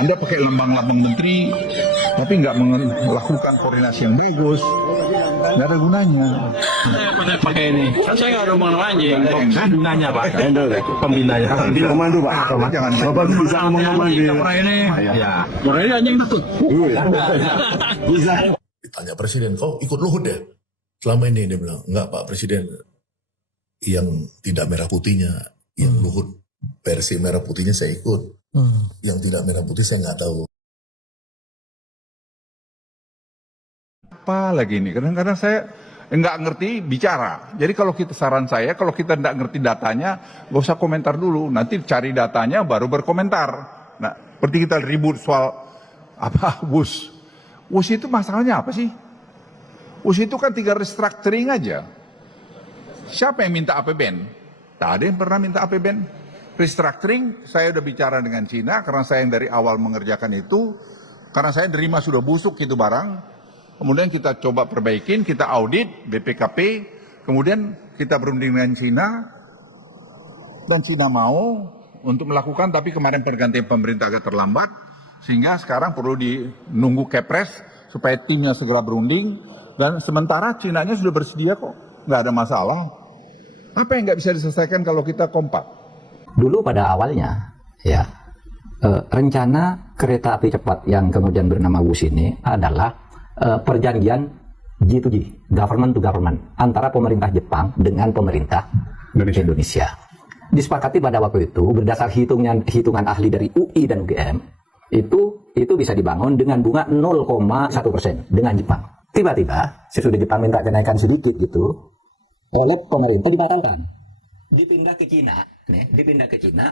Anda pakai lambang-lambang menteri, tapi nggak melakukan koordinasi yang bagus, nggak ada gunanya. Pakai ini, kan saya nggak ada hubungan anjing. Pembinanya Pak, pembinanya. Komando Pak. Jangan Bapak bisa ngomong di. Ini, ya, ini anjing takut. Bisa. Ditanya presiden, kau ikut Luhut ya? Selama ini dia bilang, enggak Pak Presiden. Yang tidak merah putihnya, yang Luhut versi merah putihnya saya ikut. Yang tidak merah putih saya nggak tahu. Apa lagi ini? Kadang-kadang saya nggak ngerti bicara. Jadi kalau kita saran saya, kalau kita nggak ngerti datanya, nggak usah komentar dulu. Nanti cari datanya baru berkomentar. Nah, seperti kita ribut soal apa WUS. WUS itu masalahnya apa sih? WUS itu kan 3 restructuring aja. Siapa yang minta APBN? Tak ada yang pernah minta APBN. Restructuring, saya udah bicara dengan Cina karena saya yang dari awal mengerjakan itu. Karena saya nerima sudah busuk itu barang. Kemudian kita coba perbaikin, kita audit BPKP. Kemudian kita berunding dengan Cina. Dan Cina mau untuk melakukan, tapi kemarin pergantian pemerintah agak terlambat. Sehingga sekarang perlu nunggu Kepres supaya timnya segera berunding. Dan sementara Cinanya sudah bersedia kok, nggak ada masalah. Apa yang nggak bisa diselesaikan kalau kita kompak? Dulu pada awalnya, ya rencana kereta api cepat yang kemudian bernama WUS ini adalah perjanjian G2G, government to government, antara pemerintah Jepang dengan pemerintah Indonesia. Disepakati pada waktu itu berdasar hitungan ahli dari UI dan UGM, itu bisa dibangun dengan bunga 0,1% dengan Jepang. Tiba-tiba sesudah Jepang minta kenaikan sedikit gitu, oleh pemerintah dibatalkan. Dipindah ke Cina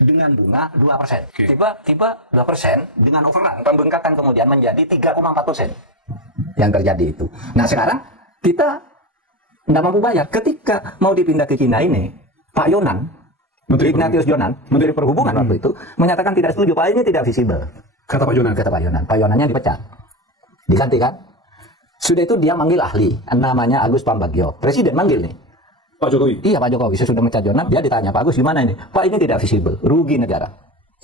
dengan bunga 2%. Tiba-tiba 2% dengan overrun, pembengkakan kemudian menjadi 3,4% yang terjadi itu. Nah sekarang kita tidak mampu bayar. Ketika mau dipindah ke Cina ini, Pak Yonan, Ignatius Jonan, Menteri Perhubungan waktu itu, menyatakan tidak setuju, Pak ini tidak visible. Kata Pak Yonan. Pak Yonannya dipecat. Diganti kan? Sudah itu dia manggil ahli, namanya Agus Pambagio. Presiden manggil nih. Pak Jokowi? Iya Pak Jokowi, sesudah mecat Jonan, dia ditanya, Pak Agus gimana ini? Pak ini tidak visible, rugi negara.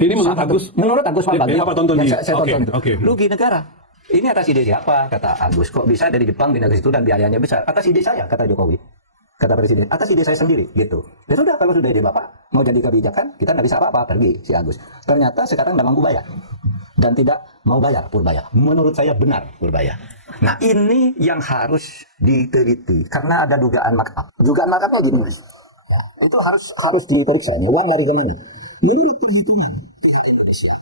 Ini menurut Agus? Menurut Agus Pambagio, Bapak tonton yang saya tonton itu. Okay. Rugi negara. Ini atas ide siapa? Kata Agus, kok bisa dari Jepang pindah ke situ dan biayanya besar? Atas ide saya, kata Jokowi. Kata Presiden, atas ide saya sendiri, gitu. Ya sudah, kalau sudah ide Bapak, mau jadi kebijakan, kita nggak bisa apa-apa, pergi si Agus. Ternyata sekarang nggak mampu bayar. Dan tidak mau bayar, Purbaya. Menurut saya benar, Purbaya. Nah ini yang harus diteliti, karena ada dugaan markup. Dugaan markupnya gini, Mas. Ya, itu harus diperiksa. Ini uang dari kemana? Menurut perhitungan pihak Indonesia,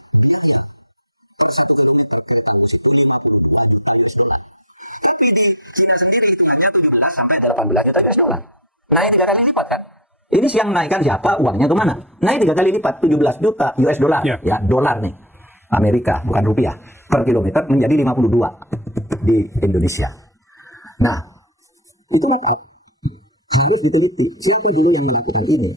persen kilometer per tahun 152 juta US dollar. Tapi di Cina sendiri hitungannya 17 sampai 18 juta US dollar. Naik 3 kali lipat kan? Ini yang naikkan siapa? Uangnya kemana? Naik 3 kali lipat, 17 juta US dollar. Ya, dolar nih. Amerika, bukan rupiah. Per kilometer menjadi 52 di Indonesia. Nah, itu apa? Harus diteliti. Siapa dulu yang melakukan ini?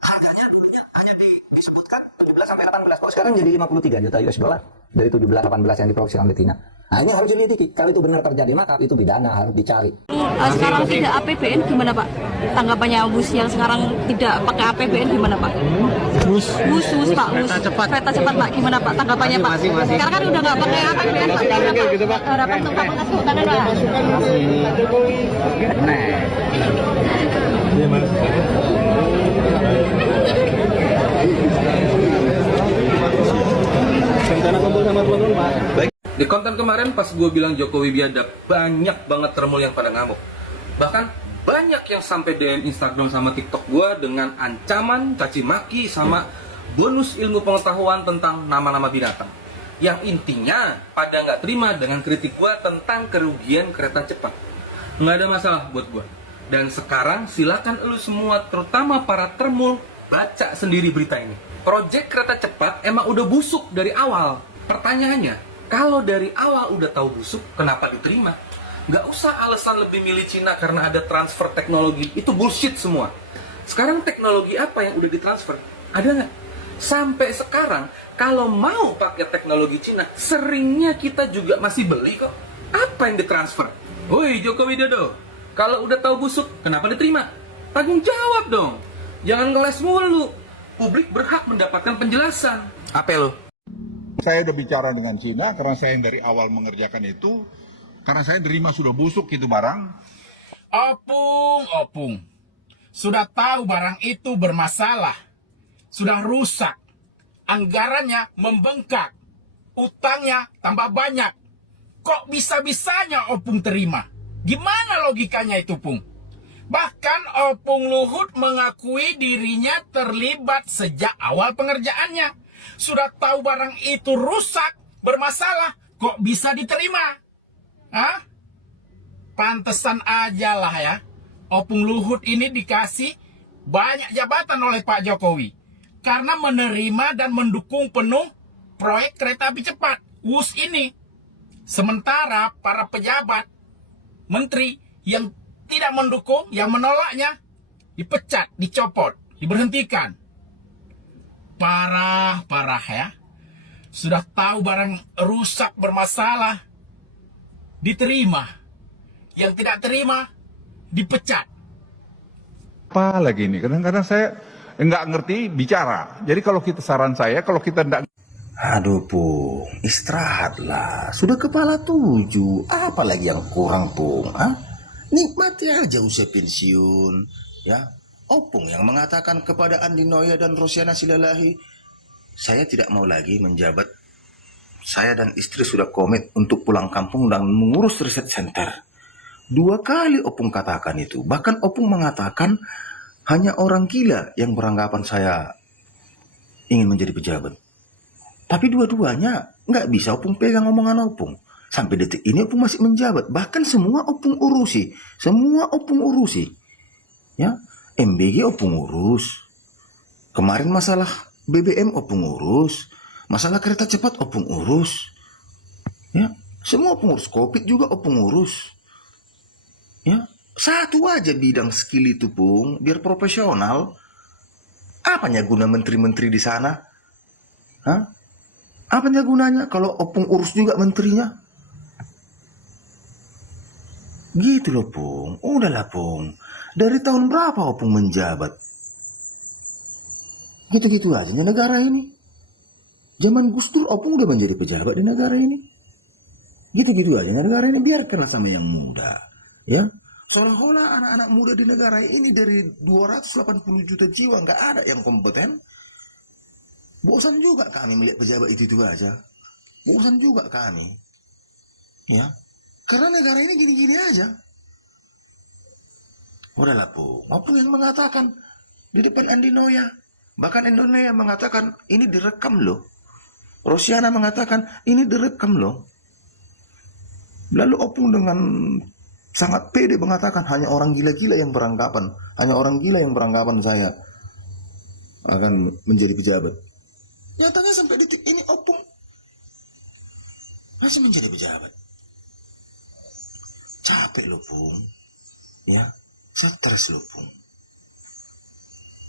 Harganya dulunya hanya disebutkan 17 sampai 18. Kok sekarang jadi 53 juta US dollar dari 17-18 yang diproduksi oleh China. Nah ini harus dilidiki. Kalau itu benar terjadi, maka itu pidana, harus dicari. Sekarang tidak APBN gimana Pak? Tanggapannya WUS yang sekarang tidak pakai APBN gimana Pak? WUS Pak, WUS. Kereta cepat Pak, gimana Pak? Tanggapannya Pak? Sekarang kan udah nggak pakai APBN Pak. Gitu Pak. Harapan untuk Pak masukan Pak. Iya Mas. Rencana kumpul sama teman-teman Pak. Baik. Di konten kemarin pas gue bilang Jokowi biadab, banyak banget termul yang pada ngamuk. Bahkan banyak yang sampai DM Instagram sama TikTok gue dengan ancaman, caci maki, sama bonus ilmu pengetahuan tentang nama-nama binatang. Yang intinya pada nggak terima dengan kritik gue tentang kerugian kereta cepat. Nggak ada masalah buat gue. Dan sekarang silakan lu semua, terutama para termul, baca sendiri berita ini. Proyek kereta cepat emang udah busuk dari awal. Pertanyaannya, kalau dari awal udah tahu busuk, kenapa diterima? Nggak usah alasan lebih milih Cina karena ada transfer teknologi. Itu bullshit semua. Sekarang teknologi apa yang udah ditransfer? Ada nggak? Sampai sekarang, kalau mau pakai teknologi Cina, seringnya kita juga masih beli kok. Apa ngapain ditransfer? Woi Joko Widodo, kalau udah tahu busuk, kenapa diterima? Tanggung jawab dong. Jangan ngeles mulu. Publik berhak mendapatkan penjelasan. Apa lo? Saya udah bicara dengan Cina karena saya yang dari awal mengerjakan itu, karena saya terima sudah busuk itu barang. Opung. Sudah tahu barang itu bermasalah. Sudah rusak. Anggarannya membengkak. Utangnya tambah banyak. Kok bisa-bisanya Opung terima? Gimana logikanya itu, Pung? Bahkan Opung Luhut mengakui dirinya terlibat sejak awal pengerjaannya. Sudah tahu barang itu rusak, bermasalah, kok bisa diterima? Hah? Pantesan aja lah ya, Opung Luhut ini dikasih banyak jabatan oleh Pak Jokowi. Karena menerima dan mendukung penuh proyek kereta api cepat, WUS ini. Sementara para pejabat, menteri yang tidak mendukung, yang menolaknya, dipecat, dicopot, diberhentikan. Parah ya. Sudah tahu barang rusak bermasalah, diterima. Yang tidak terima, dipecat. Apa lagi ini? Kadang-kadang saya nggak ngerti bicara. Jadi kalau kita saran saya, kalau kita nggak Aduh Pung, istirahatlah. Sudah kepala 7, apa lagi yang kurang Pung? Nikmati aja usia pensiun. Ya, Opung yang mengatakan kepada Andi Noya dan Rosiana Silalahi, saya tidak mau lagi menjabat. Saya dan istri sudah komit untuk pulang kampung dan mengurus riset center. 2 kali Opung katakan itu. Bahkan Opung mengatakan hanya orang gila yang beranggapan saya ingin menjadi pejabat. Tapi dua-duanya nggak bisa Opung pegang omongan Opung. Sampai detik ini Opung masih menjabat. Bahkan semua Opung urusi. Ya, MBG Opung urus. Kemarin masalah BBM Opung urus. Masalah kereta cepat Opung urus. Ya, semua Opung urus. Covid juga Opung urus. Ya, satu aja bidang skill itu Pung, biar profesional. Apanya guna menteri-menteri di sana? Hah? Apanya gunanya kalau Opung urus juga menterinya? Gitu loh Pung. Udahlah Pung. Dari tahun berapa Opung menjabat? Gitu-gitu aja negara ini. Zaman Gus Dur Opung udah menjadi pejabat di negara ini. Gitu-gitu aja negara ini. Biarkanlah sama yang muda. Ya, seolah-olah anak-anak muda di negara ini dari 280 juta jiwa nggak ada yang kompeten. Bosan juga kami melihat pejabat itu aja. Bosan juga kami. Ya, karena negara ini gini-gini aja. Udahlah Pung. Opung yang mengatakan di depan Andi Noya. Bahkan Andi Noya mengatakan ini direkam loh. Rosiana mengatakan ini direkam loh. Lalu Opung dengan sangat pede mengatakan hanya orang gila-gila yang beranggapan, saya akan menjadi pejabat. Nyatanya sampai detik ini Opung masih menjadi pejabat. Capek loh Pung. Ya, stres loh Pung.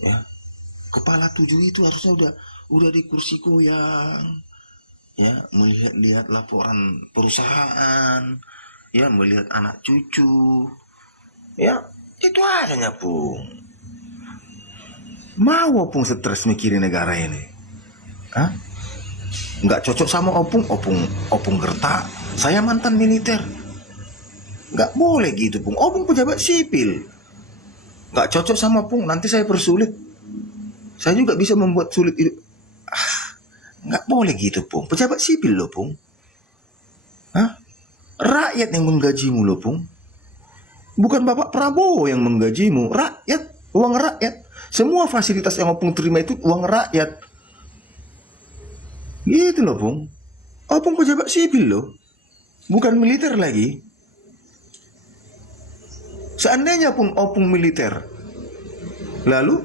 Ya, kepala 7 itu harusnya udah di kursi goyang. Ya, melihat laporan perusahaan. Ya, melihat anak cucu. Ya, itu adanya Pung. Mau Opung stres mikirin negara ini? Hah? Nggak cocok sama Opung gertak. Saya mantan militer. Nggak boleh gitu Pung. Opung pejabat sipil. Nggak cocok sama Opung, nanti saya persulit. Saya juga bisa membuat sulit hidup. Nggak boleh gitu Pung. Pejabat sipil loh Pung. Hah? Rakyat yang menggajimu loh Pung. Bukan Bapak Prabowo yang menggajimu. Rakyat, uang rakyat. Semua fasilitas yang Opung terima itu uang rakyat. Gitu loh Pung. Opung pejabat sipil loh. Bukan militer lagi. Seandainya Opung militer, lalu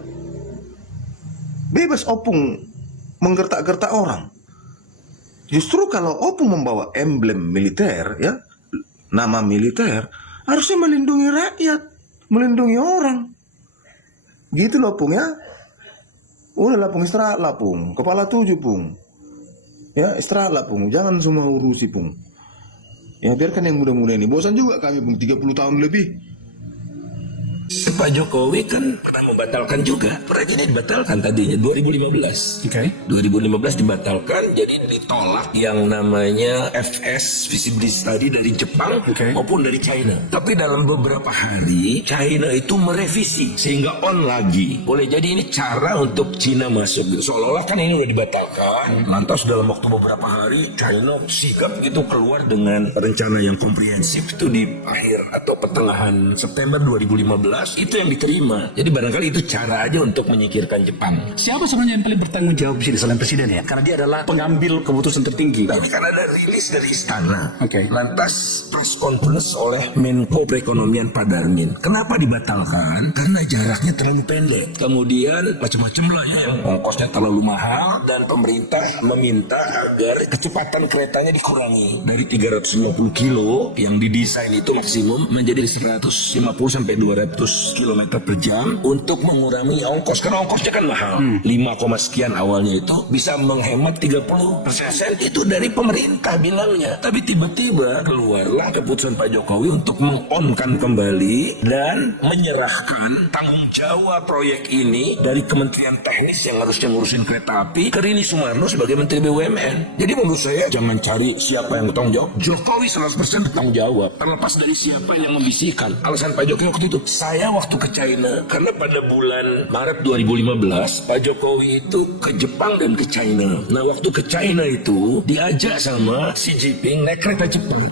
bebas Opung menggertak-gertak orang. Justru kalau Opung membawa emblem militer, ya, nama militer, harusnya melindungi rakyat, melindungi orang. Gitu loh Pung ya. Udahlah Pung, istirahatlah Pung. Kepala 7 Pung. Ya, istirahatlah Pung. Jangan semua urusi Pung. Ya biarkan yang muda-muda ini. Bosan juga kami Bung, 30 tahun lebih. Pak Jokowi kan pernah membatalkan juga. Proyeknya dibatalkan tadinya 2015. 2015 dibatalkan, jadi ditolak yang namanya FS Feasibility Study dari Jepang maupun dari China. Tapi dalam beberapa hari China itu merevisi sehingga on lagi. Boleh jadi ini cara untuk China masuk. Seolah-olah kan ini udah dibatalkan. Lantas dalam waktu beberapa hari China sigap gitu keluar dengan rencana yang komprehensif itu di akhir atau pertengahan September 2015. Itu yang diterima. Jadi barangkali itu cara aja untuk menyingkirkan Jepang. Siapa sebenarnya yang paling bertanggung jawab sih selain presiden ya? Karena dia adalah pengambil keputusan tertinggi. Ini kan ada rilis dari istana. Lantas press conference oleh Menko Perekonomian Pak Darmin. Kenapa dibatalkan? Karena jaraknya terlalu pendek. Kemudian macam-macam lah ya, yang ongkosnya terlalu mahal dan pemerintah meminta agar kecepatan keretanya dikurangi dari 350 kilo yang didesain itu maksimum menjadi 150 sampai 200 km per jam untuk mengurangi ongkos, karena ongkosnya kan mahal. 5, sekian awalnya itu bisa menghemat 30% itu dari pemerintah bilangnya. Tapi tiba-tiba keluarlah keputusan Pak Jokowi untuk mengonkan kembali dan menyerahkan tanggung jawab proyek ini dari Kementerian Teknis yang harusnya ngurusin kereta api ke Rini Sumarno sebagai Menteri BUMN. Jadi menurut saya jangan cari siapa yang bertanggung jawab. Jokowi 100% bertanggung jawab, terlepas dari siapa yang membisikkan. Alasan Pak Jokowi waktu itu, saya waktu ke China, karena pada bulan Maret 2015 Pak Jokowi itu ke Jepang dan ke China. Nah waktu ke China itu diajak sama Xi Jinping naik kereta cepat.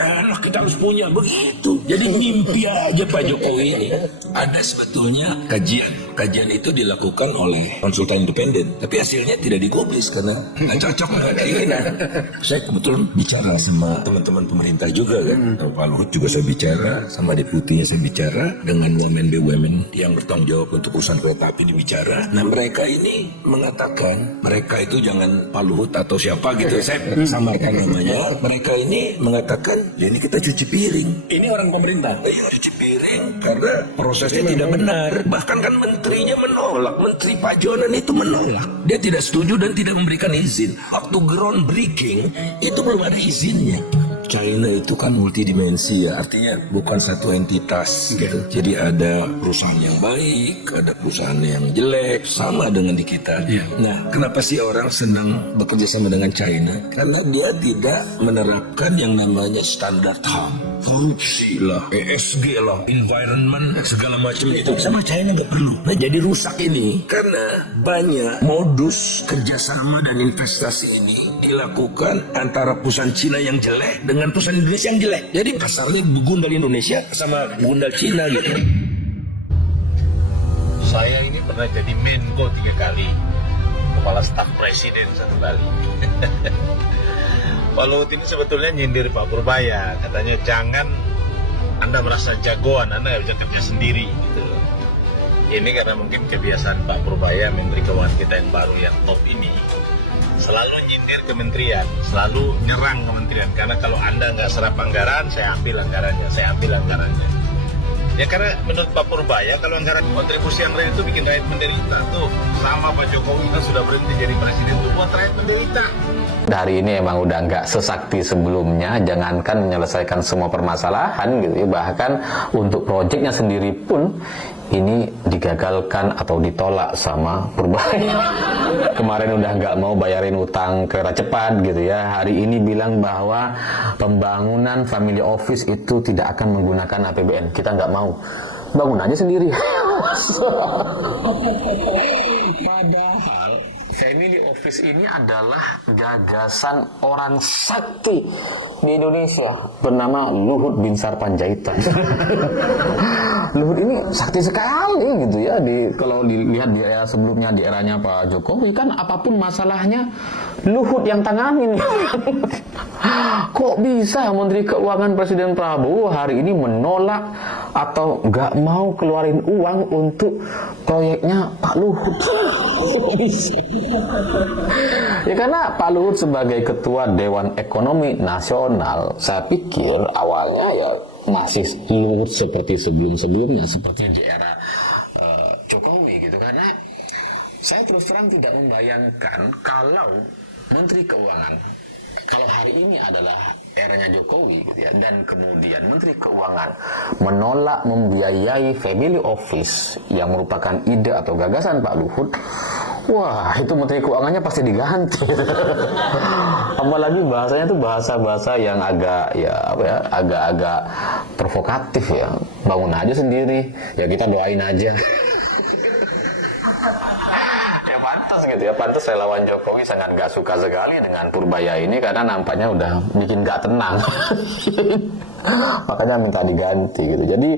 Enak, kita harus punya begitu. Jadi mimpi aja Pak Jokowi ini. Ada sebetulnya kajian itu dilakukan oleh konsultan independen, tapi hasilnya tidak dipublis karena nggak cocok dengan keinginan. Saya kebetulan bicara sama teman-teman pemerintah juga kan, Pak Luhut juga saya bicara, sama deputinya saya bicara, dengan Wamen BUMN yang bertanggung jawab untuk urusan kereta api dibicara. Nah mereka ini mengatakan, mereka itu jangan Pak Luhut atau siapa gitu, saya samarkan namanya. Mereka ini mengatakan, ya ini kita cuci piring. Ini orang pemerintah. Iya, cuci piring karena prosesnya tidak benar. Bahkan kan menterinya menolak. Menteri Pak Jonan itu menolak. Dia tidak setuju dan tidak memberikan izin. Waktu groundbreaking itu belum ada izinnya. China itu kan multidimensi ya, artinya bukan satu entitas gitu. Jadi ada perusahaan yang baik, ada perusahaan yang jelek, sama dengan di kita. Nah, kenapa sih orang senang bekerja sama dengan China? Karena dia tidak menerapkan yang namanya standar HAM. Korupsi lah, ESG lah, environment, segala macam itu. Sama China nggak perlu. Nah, jadi rusak ini karena banyak modus kerjasama dan investasi ini dilakukan antara perusahaan Cina yang jelek dengan perusahaan Indonesia yang jelek. Jadi kasarnya begundal Indonesia sama begundal Cina gitu. Saya ini pernah jadi Menko 3 kali, kepala staf presiden 1 kali. Pak Luhut ini sebetulnya nyindir Pak Purbaya, katanya jangan Anda merasa jagoan, Anda nggak bisa kerja sendiri gitu. Ini karena mungkin kebiasaan Pak Purbaya, Menteri Keuangan kita yang baru yang top ini, selalu nyindir kementerian, selalu nyerang kementerian. Karena kalau Anda nggak serap anggaran, saya ambil anggarannya. Ya karena menurut Pak Purbaya, kalau anggaran kontribusi yang lain itu bikin rakyat menderita tuh. Sama Pak Jokowi kan sudah berhenti jadi presiden tuh buat rakyat menderita. Hari ini emang udah nggak sesakti sebelumnya, jangankan menyelesaikan semua permasalahan gitu ya, bahkan untuk proyeknya sendiri pun ini digagalkan atau ditolak sama Purbaya. Kemarin udah nggak mau bayarin utang kereta cepat gitu ya, hari ini bilang bahwa pembangunan family office itu tidak akan menggunakan APBN, kita nggak mau, bangun aja sendiri. Padahal family office ini adalah gagasan orang sakti di Indonesia bernama Luhut Binsar Panjaitan. Luhut ini sakti sekali gitu ya, kalau dilihat di era sebelumnya, di eranya Pak Jokowi kan apapun masalahnya Luhut yang tanganin. Kok bisa Menteri Keuangan Presiden Prabowo hari ini menolak atau nggak mau keluarin uang untuk proyeknya Pak Luhut? Ya karena Pak Luhut sebagai Ketua Dewan Ekonomi Nasional, saya pikir awalnya ya masih Luhut seperti sebelum-sebelumnya, seperti di era Jokowi gitu. Karena saya terus terang tidak membayangkan kalau Menteri Keuangan, kalau hari ini adalah eranya Jokowi gitu ya, dan kemudian Menteri Keuangan menolak membiayai family office yang merupakan ide atau gagasan Pak Luhut, wah itu Menteri Keuangannya pasti diganti. Apalagi bahasanya tuh bahasa-bahasa yang agak agak-agak provokatif ya. Bangun aja sendiri, ya kita doain aja. Ya pantas gitu ya, pantas relawan Jokowi sangat gak suka sekali dengan Purbaya ini karena nampaknya udah bikin gak tenang. Makanya minta diganti gitu. Jadi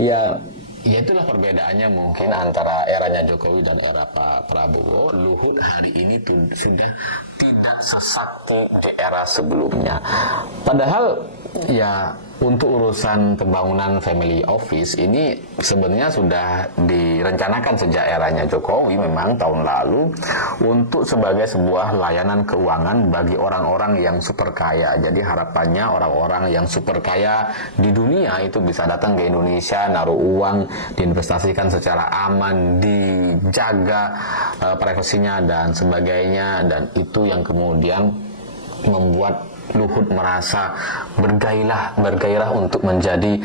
ya itulah perbedaannya mungkin antara eranya Jokowi dan era Pak Prabowo. Luhut hari ini sudah tidak sesakti di era sebelumnya. Padahal ya untuk urusan pembangunan family office ini sebenarnya sudah direncanakan sejak eranya Jokowi memang tahun lalu untuk sebagai sebuah layanan keuangan bagi orang-orang yang super kaya. Jadi harapannya orang-orang yang super kaya di dunia itu bisa datang ke Indonesia, naruh uang, diinvestasikan secara aman, dijaga privasinya dan sebagainya, dan itu yang kemudian membuat Luhut merasa bergairah untuk menjadi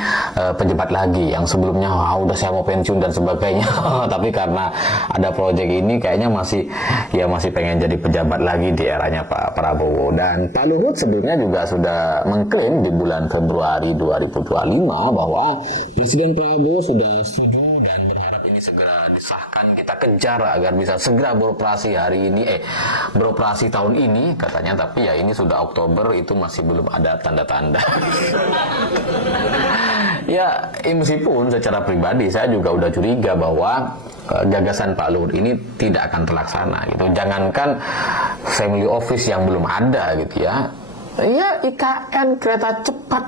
pejabat lagi yang sebelumnya udah saya mau pensiun dan sebagainya. Tapi karena ada proyek ini kayaknya masih pengen jadi pejabat lagi di eranya Pak Prabowo. Dan Pak Luhut sebelumnya juga sudah mengklaim di bulan Februari 2025 bahwa Presiden Prabowo sudah setuju dan berharap ini segera disahkan, kita kejar agar bisa segera beroperasi beroperasi tahun ini katanya. Tapi ya ini sudah Oktober, itu masih belum ada tanda-tanda. Ya meskipun secara pribadi saya juga udah curiga bahwa gagasan Pak Luhut ini tidak akan terlaksana gitu. Jangankan family office yang belum ada gitu ya, IKN kereta cepat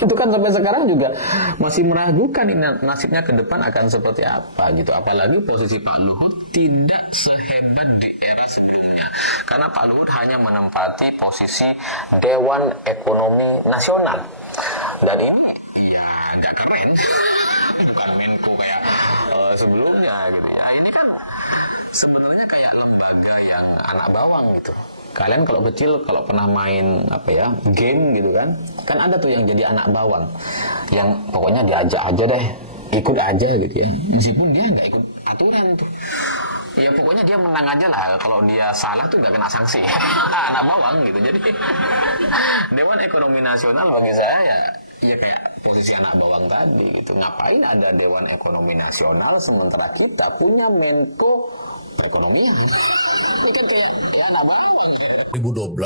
itu kan sampai sekarang juga masih meragukan ini nasibnya ke depan akan seperti apa gitu. Apalagi posisi Pak Luhut tidak sehebat di era sebelumnya, karena Pak Luhut hanya menempati posisi Dewan Ekonomi Nasional, dan ini ya agak keren. Bukan Menko kayak sebelumnya gitu ya. Ini kan sebenarnya kayak lembaga yang anak bawang gitu. Kalian kalau kecil kalau pernah main game gitu kan ada tuh yang jadi anak bawang, yang pokoknya diajak aja deh, ikut aja gitu ya, meskipun dia nggak ikut aturan tuh. Ya pokoknya dia menang aja lah, kalau dia salah tuh nggak kena sanksi. Anak bawang gitu. Jadi Dewan Ekonomi Nasional bagi saya ya kayak posisi anak bawang tadi gitu. Ngapain ada Dewan Ekonomi Nasional sementara kita punya Menko Perekonomian? Ini kan kayak anak bawang. 2012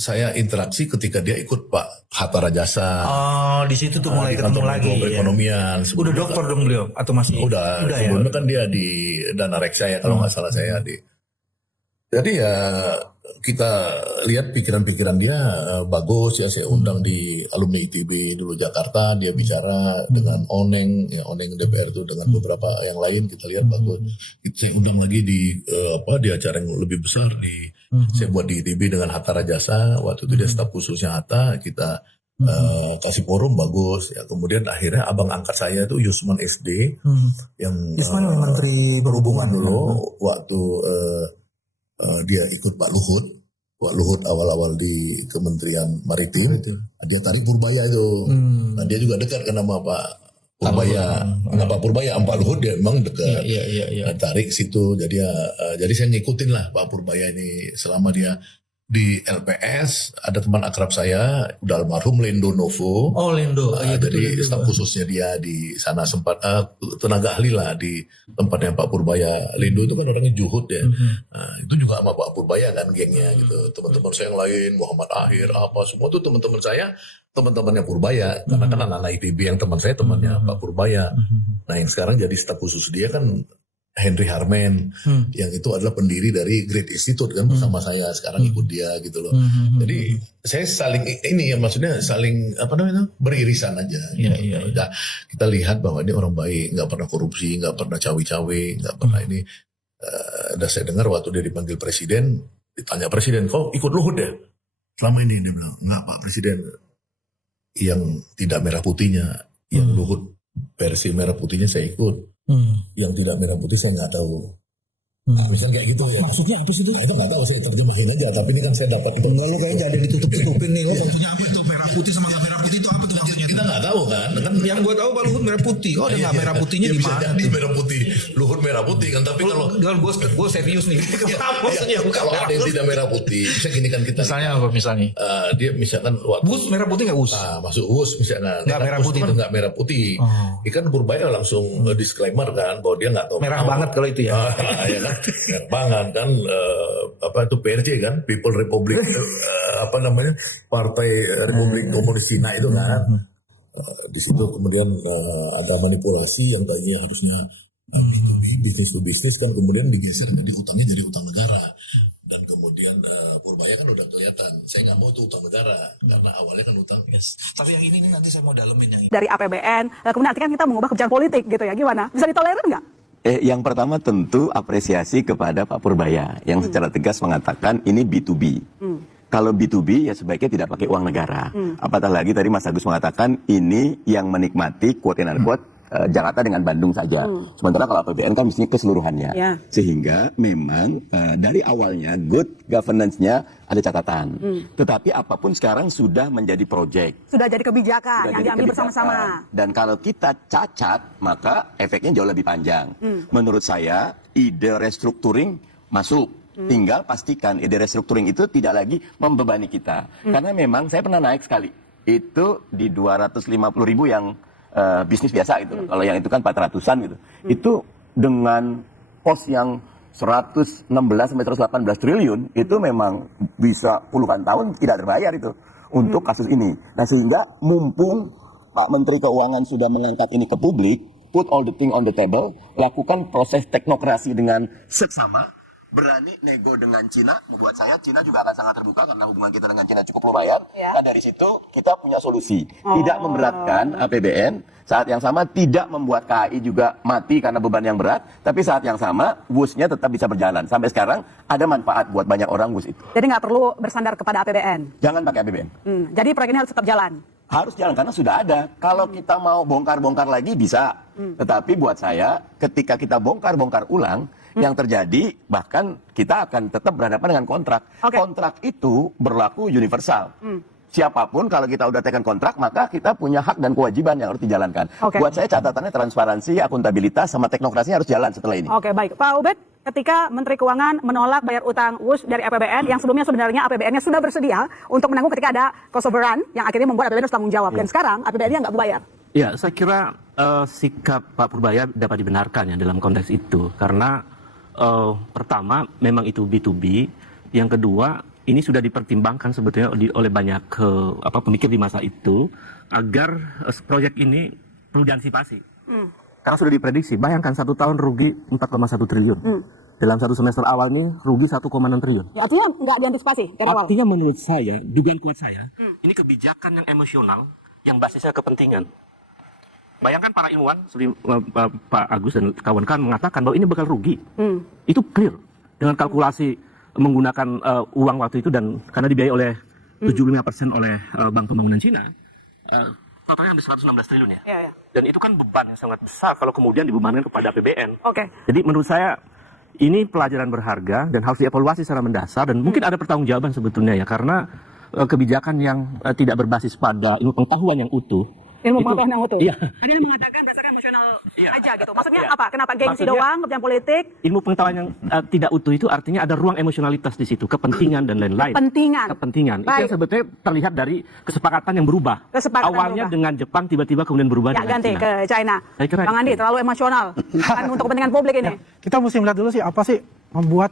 saya interaksi ketika dia ikut Pak Hatta Rajasa. Oh, di situ tuh mulai ketemu lagi. Perekonomian. Udah dokter dong beliau atau masih? Udah sebelumnya kan dia di Dana Reksa ya kalau nggak salah saya di. Jadi ya kita lihat pikiran-pikiran dia bagus ya. Saya undang di alumni ITB dulu Jakarta, dia bicara dengan Oneng DPR itu dengan beberapa yang lain, kita lihat bagus. Saya undang lagi di acara yang lebih besar saya buat di ITB dengan Hatta Rajasa. Waktu itu dia staf khususnya Hatta, kita kasih forum bagus ya. Kemudian akhirnya abang angkat saya itu Yusman SD yang Menteri Perhubungan dulu waktu dia ikut Pak Luhut. Pak Luhut awal-awal di Kementerian Maritim, dia tarik Purbaya itu. Nah, dia juga dekat kan sama Pak Purbaya. Pak Purbaya sama Pak Luhut dia memang dekat. Nah, tarik situ. Jadi saya ngikutin lah Pak Purbaya ini selama dia di LPS. Ada teman akrab saya udah almarhum Lendo Novo. Oh Lendo. Jadi staf khususnya dia di sana sempat tenaga ahli lah di tempatnya Pak Purbaya. Lendo itu kan orangnya juhud ya. Nah, itu juga sama Pak Purbaya kan gengnya gitu. Teman-teman saya yang lain, Muhammad Akhir, semua tuh teman-teman saya, teman-temannya Purbaya. Karena kan anak-anak ITB yang teman saya temannya Pak Purbaya. Nah yang sekarang jadi staf khusus dia kan Henry Harmen, yang itu adalah pendiri dari Great Institute kan bersama saya, sekarang ikut dia gitu loh. Jadi saya saling maksudnya saling beririsan aja. Nah, kita lihat bahwa ini orang baik, nggak pernah korupsi, nggak pernah cawe-cawe, nggak pernah ini. Dan saya dengar waktu dia dipanggil presiden, ditanya presiden, kau ikut Luhut ya? Selama ini dia bilang, enggak Pak Presiden. Yang tidak merah putihnya, yang Luhut versi merah putihnya saya ikut. Yang tidak merah putih saya nggak tahu. Nah, misal kayak gitu ya. Maksudnya apa sih itu? Nah, itu nggak tahu, saya terjemahin aja. Tapi ini kan saya dapat. Enggak, lo kayaknya ada ditutup-tutupin nih. Lo maksudnya apa itu? Merah putih sama nggak merah putih itu apa tuh maksudnya? Kita nggak tahu kan. Yang gue tahu Pak Luhut merah putih. Oh, ada nggak merah putihnya Ya, di bisa mana? jadi merah putih. Luhut merah putih kan. Tapi kalau Gue serius nih. Maksudnya kalau ada yang tidak merah putih, bisa gini kan kita. misalnya apa misalnya? Dia misalkan waktu Wus merah putih nggak wus? masuk US misalnya. Nggak Kan merah US putih kan itu? nggak merah putih. Oh. Ikan Purbaya langsung disclaimer kan bahwa dia nggak tahu. Merah banget kalau itu ya. Ya kan, merah banget kan. Apa itu PRC kan, People Republic apa namanya, Partai Republik Komunis Cina itu kan. Di situ kemudian ada manipulasi yang tadinya harusnya B2B, bisnis to bisnis, kan kemudian digeser jadi utangnya jadi utang negara. Dan kemudian Purbaya kan udah kelihatan, saya nggak mau itu utang negara karena awalnya kan utang. Tapi yang ini nanti saya mau dalemin yang ini. Dari APBN, kemudian nanti kan kita mengubah kebijakan politik gitu ya, gimana? Bisa ditolerir nggak? Yang pertama tentu apresiasi kepada Pak Purbaya yang secara tegas mengatakan ini B2B. Kalau B2B ya sebaiknya tidak pakai uang negara. Apatah lagi tadi Mas Agus mengatakan ini yang menikmati quote and unquote Jakarta dengan Bandung saja. Sementara kalau APBN kan mestinya keseluruhannya. Ya. Sehingga memang dari awalnya good governance-nya ada catatan. Tetapi apapun sekarang sudah menjadi project. Sudah jadi kebijakan Sudah yang jadi diambil kebijakan. bersama-sama. Dan kalau kita cacat, maka efeknya jauh lebih panjang. Menurut saya, ide restructuring masuk. Tinggal pastikan ide restructuring itu tidak lagi membebani kita. Karena memang saya pernah naik sekali. Itu di 250.000 yang bisnis biasa gitu. Kalau yang itu kan 400-an gitu. Itu dengan pos yang 116 sampai 118 triliun itu memang bisa puluhan tahun tidak terbayar itu untuk kasus ini. Nah, sehingga mumpung Pak Menteri Keuangan sudah mengangkat ini ke publik, put all the thing on the table, lakukan proses teknokrasi dengan seksama, berani nego dengan Cina, membuat saya Cina juga akan sangat terbuka karena hubungan kita dengan Cina cukup lumayan. Ya. Nah, dari situ kita punya solusi. Tidak memberatkan APBN, saat yang sama tidak membuat KAI juga mati karena beban yang berat, tapi saat yang sama WUS-nya tetap bisa berjalan. Sampai sekarang ada manfaat buat banyak orang WUS itu. Jadi nggak perlu bersandar kepada APBN. Jangan pakai APBN. Jadi proyek ini harus tetap jalan. Harus jalan karena sudah ada. Kalau kita mau bongkar-bongkar lagi bisa. Tetapi buat saya ketika kita bongkar-bongkar ulang, yang terjadi bahkan kita akan tetap berhadapan dengan kontrak. Oke. Kontrak itu berlaku universal. Siapapun kalau kita udah tekan kontrak maka kita punya hak dan kewajiban yang harus dijalankan. Oke. Buat saya catatannya transparansi, akuntabilitas sama teknokrasinya harus jalan setelah ini. Oke, baik. Pak Ubed, ketika Menteri Keuangan menolak bayar utang WUS dari APBN, yang sebelumnya sebenarnya APBN-nya sudah bersedia untuk menanggung ketika ada cost overrun, yang akhirnya membuat APBN harus tanggung jawab. Dan sekarang APBN-nya nggak bayar. Ya, saya kira sikap Pak Purbaya dapat dibenarkan ya dalam konteks itu. Karena pertama, memang itu B2B. Yang kedua, ini sudah dipertimbangkan sebetulnya oleh banyak pemikir di masa itu agar proyek ini perlu diantisipasi. Karena sudah diprediksi, bayangkan 1 tahun rugi 4,1 triliun. Dalam 1 semester awal ini rugi 1,6 triliun. Ya, artinya nggak diantisipasi dari awal. Artinya menurut saya, dugaan kuat saya, ini kebijakan yang emosional yang basisnya kepentingan. Bayangkan para ilmuwan, seperti Pak Agus dan kawan-kawan mengatakan bahwa ini bakal rugi. Itu clear dengan kalkulasi menggunakan uang waktu itu dan karena dibiayai oleh 75% oleh Bank Pembangunan Cina, totalnya hampir 116 triliun ya. Ya. Dan itu kan beban yang sangat besar kalau kemudian dibebankan kepada APBN. Oke. Jadi menurut saya ini pelajaran berharga dan harus dievaluasi secara mendasar dan mungkin ada pertanggungjawaban sebetulnya ya karena kebijakan yang tidak berbasis pada ilmu pengetahuan yang utuh. Ilmu pengetahuan yang utuh. Iya. Ada yang mengatakan dasarnya emosional aja gitu. Maksudnya Iya. apa? Kenapa gengsi Maksudnya- doang, kepentingan politik? Ilmu pengetahuan yang tidak utuh itu artinya ada ruang emosionalitas di situ, kepentingan dan lain-lain. Kepentingan. Itu Baik. yang sebetulnya terlihat dari kesepakatan yang berubah. Kesepakatan Awalnya berubah. dengan Jepang tiba-tiba kemudian berubah Ya, dengan ganti Cina. ke China. Saya kira Bang Andi, terlalu emosional. Kan untuk kepentingan publik ini. Kita mesti melihat dulu sih apa sih membuat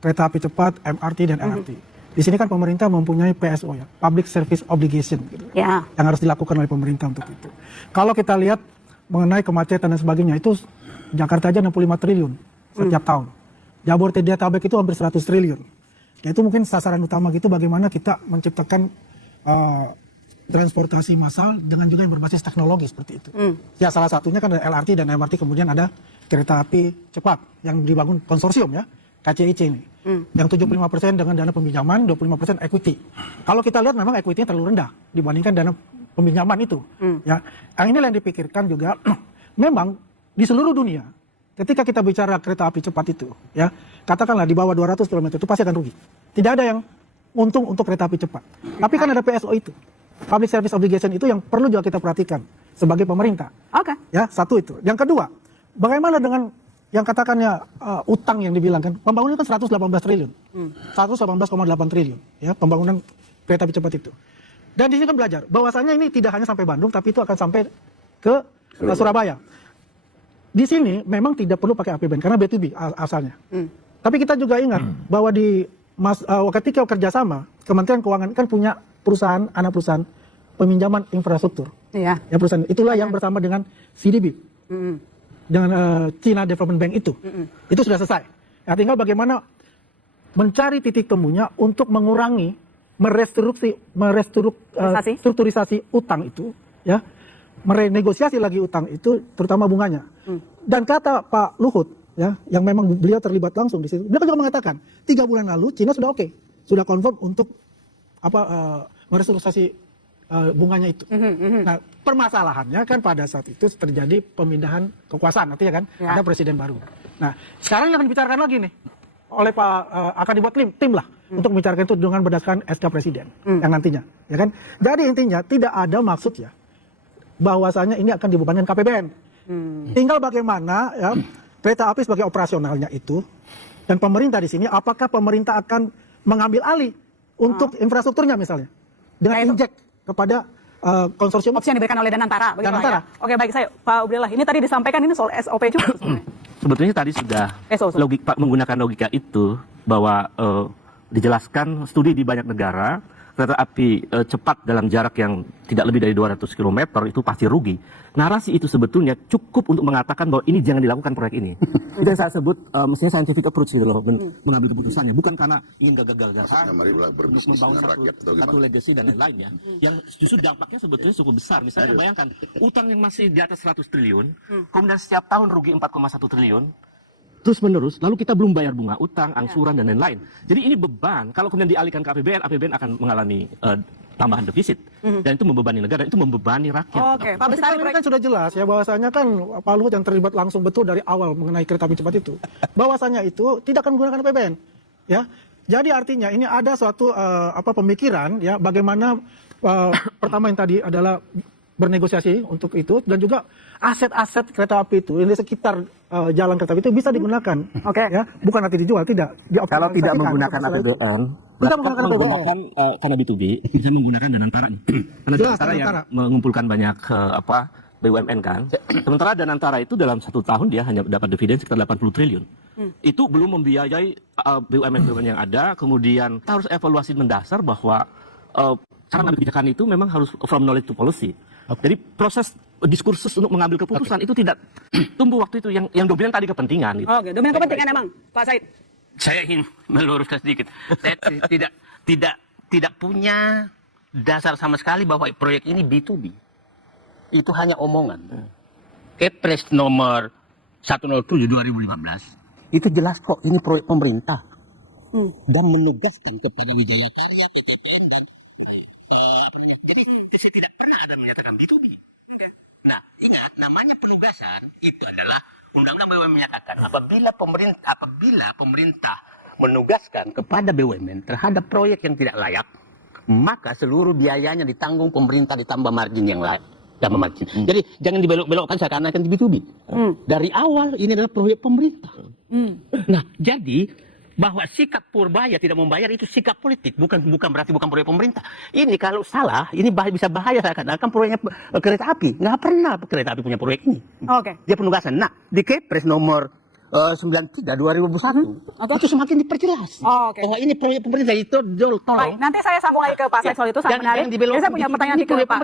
kereta api cepat, MRT dan LRT. Di sini kan pemerintah mempunyai PSO ya, Public Service Obligation, gitu, Ya. yang harus dilakukan oleh pemerintah untuk itu. Kalau kita lihat mengenai kemacetan dan sebagainya, itu Jakarta aja 65 triliun setiap tahun. Jabodetabek itu hampir 100 triliun. Ya, itu mungkin sasaran utama gitu bagaimana kita menciptakan transportasi massal dengan juga yang berbasis teknologi seperti itu. Ya, salah satunya kan ada LRT dan MRT, kemudian ada kereta api cepat yang dibangun konsorsium ya, KCIC ini. Yang 75% dengan dana peminjaman, 25% equity. Kalau kita lihat memang equity-nya terlalu rendah dibandingkan dana peminjaman itu. Ya, yang inilah yang dipikirkan juga memang di seluruh dunia ketika kita bicara kereta api cepat itu, ya katakanlah di bawah 200 km itu pasti akan rugi. Tidak ada yang untung untuk kereta api cepat. Tapi kan ada PSO itu, Public Service Obligation itu yang perlu juga kita perhatikan sebagai pemerintah. Oke. Ya, satu itu. Yang kedua, bagaimana dengan yang katakannya utang yang dibilang kan, pembangunan kan 118 triliun, 118,8 triliun, ya pembangunan kereta api cepat itu. Dan di sini kan belajar bahwasanya ini tidak hanya sampai Bandung, tapi itu akan sampai ke Surabaya. Di sini memang tidak perlu pakai APBN karena B2B asalnya. Tapi kita juga ingat bahwa ketika kerjasama, Kementerian Keuangan kan punya perusahaan, anak perusahaan peminjaman infrastruktur. Iya. Ya perusahaan itulah yang bersama dengan CDB, dengan China Development Bank itu sudah selesai. Ya, tinggal bagaimana mencari titik temunya untuk mengurangi, strukturisasi utang itu, ya, merenegosiasi lagi utang itu, terutama bunganya. Dan kata Pak Luhut, ya, yang memang beliau terlibat langsung di situ, beliau juga mengatakan 3 bulan lalu China sudah oke, sudah confirm untuk merestrukturisasi bunganya itu. Nah, permasalahannya kan pada saat itu terjadi pemindahan kekuasaan, artinya kan ada presiden baru. Nah, sekarang yang akan dibicarakan lagi nih oleh akan dibuat tim lah untuk membicarakan itu dengan berdasarkan SK presiden yang nantinya, ya kan. Jadi intinya tidak ada maksud ya bahwasanya ini akan dibebankan KPBN. Tinggal bagaimana ya kereta api sebagai operasionalnya itu, dan pemerintah di sini apakah pemerintah akan mengambil alih untuk infrastrukturnya misalnya dengan injek kepada konsorsium opsi yang diberikan oleh Danantara. Danantara. Ya? Oke, baik, saya Pak Ubedillah. Ini tadi disampaikan ini soal SOP juga sebenarnya. Sebetulnya tadi sudah menggunakan logika itu bahwa dijelaskan studi di banyak negara kereta api cepat dalam jarak yang tidak lebih dari 200 km itu pasti rugi. Narasi itu sebetulnya cukup untuk mengatakan bahwa ini jangan dilakukan proyek ini. Itu yang saya sebut mestinya scientific approach gitu loh, mengambil keputusannya. Bukan karena ingin gagal-gagalan membangun satu legacy dan lain-lain ya. Yang justru dampaknya sebetulnya cukup besar. Misalnya bayangkan, utang yang masih di atas 100 triliun, kemudian setiap tahun rugi 4,1 triliun, terus menerus, lalu kita belum bayar bunga utang, angsuran, dan lain-lain. Jadi ini beban, kalau kemudian dialihkan ke APBN, APBN akan mengalami tambahan defisit. Dan itu membebani negara, itu membebani rakyat. Oke, Pak Bestari, kan sudah jelas ya bahwasanya kan Pak Luhut yang terlibat langsung betul dari awal mengenai kereta api cepat itu. Bahwasanya itu tidak akan menggunakan APBN. Ya. Jadi artinya ini ada suatu pemikiran ya bagaimana pertama yang tadi adalah bernegosiasi untuk itu, dan juga aset-aset kereta api itu di sekitar jalan kereta api itu bisa digunakan. Oke. Ya, bukan nanti dijual, tidak. Kalau tidak menggunakan APBN, kita menggunakan karena B2B, kita menggunakan Danantara. Danantara yang mengumpulkan banyak BUMN kan. Sementara Danantara itu dalam 1 tahun dia hanya dapat dividen sekitar 80 triliun. Itu belum membiayai BUMN yang ada. Kemudian kita harus evaluasi mendasar bahwa cara mengambil kebijakan itu memang harus from knowledge to policy. Jadi proses diskursus untuk mengambil keputusan itu tidak tumbuh waktu itu yang dominan tadi kepentingan. Gitu. Oke, dominan kepentingan emang, Pak Said. Saya ingin meluruskan sedikit. Saya tidak punya dasar sama sekali bahwa proyek ini B2B. Itu hanya omongan. Kepres nomor 107 2015 itu jelas kok ini proyek pemerintah dan menugaskan kepada Wijaya Karya, PTPN dan jadi saya tidak pernah ada menyatakan B2B. Nah, ingat namanya penugasan itu adalah Undang-Undang BUMN menyatakan apabila pemerintah menugaskan kepada BUMN terhadap proyek yang tidak layak, maka seluruh biayanya ditanggung pemerintah ditambah margin yang layak. Jadi jangan dibelok-belokkan seakan-akan di B2B. Dari awal ini adalah proyek pemerintah. Nah, jadi bahwa sikap Purbaya tidak membayar itu sikap politik, bukan berarti bukan proyek pemerintah. Ini kalau salah, ini bisa bahaya seakan-akan proyeknya kereta api. Nggak pernah kereta api punya proyek ini. Oke. Dia penugasan. Nah, di Kepres nomor 93 2021 itu semakin diperjelas bahwa ini proyek pemerintah itu tolong. Baik, nanti saya sambung lagi ke Pak Said soal itu sangat menarik. Saya punya pertanyaan ke Pak